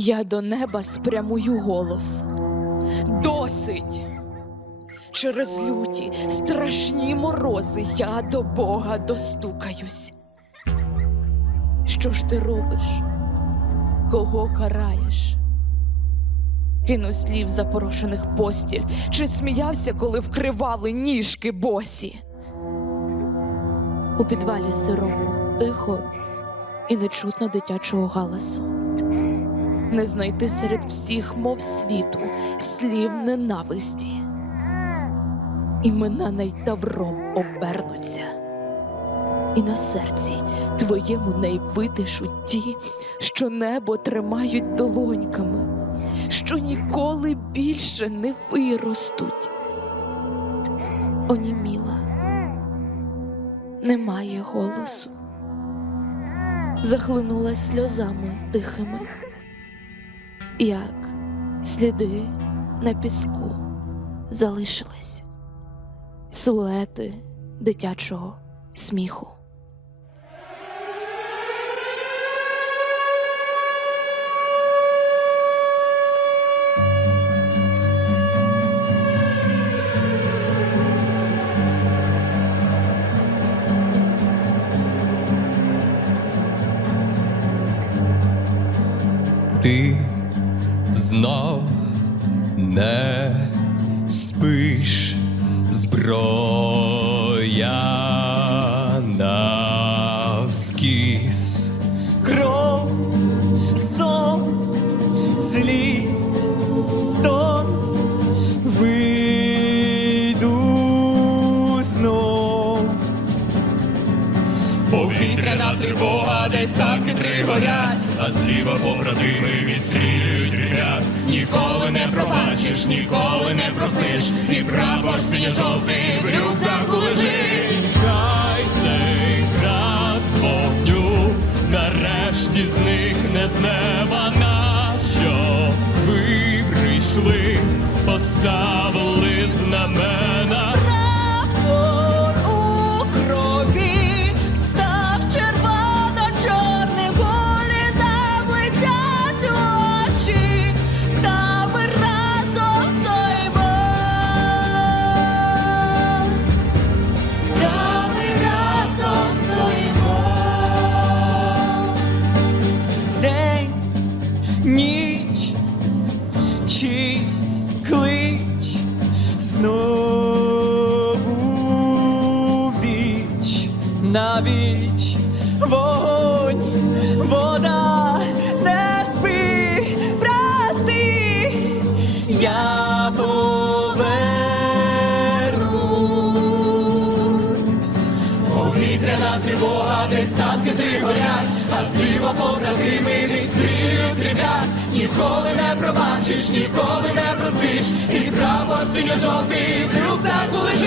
Я до неба спрямую голос. Досить! Через люті, страшні морози я до Бога достукаюсь. Що ж ти робиш? Кого караєш? Кину слів запорошених постіль, чи сміявся, коли вкривали ніжки босі? У підвалі сирому, тихо і не чутно дитячого галасу. Не знайти серед всіх мов світу слів ненависті. Імена найтавром обернуться, і на серці твоєму найвитишуть ті, що небо тримають долоньками, що ніколи більше не виростуть. Оніміла, немає голосу, захлинулась сльозами тихими, як сліди на піску залишились силуети дитячого сміху. ти знов не спиш, зброя навскіз. кров, сон, злість, Повітряна тривога, десь танки три горять, а зліва побратими відстрілюють ребят. Ніколи не пробачиш, ніколи не простиш, і прапор синьо-жовтий в рюкзаку лежить. Хай цей град з вогню нарешті зникне з неба нащо ви прийшли, поставили знамена. Ніч, чийсь клич, знову віч, навіч, вогонь, вода, не спи, прости, я повернусь. Повітряна тривога, десь танки три горять, а зліва побратими відстрілюють ребят. Ніколи не пробачиш, ніколи не простиш, і право синьо-жовтий в рюкзаку лежить.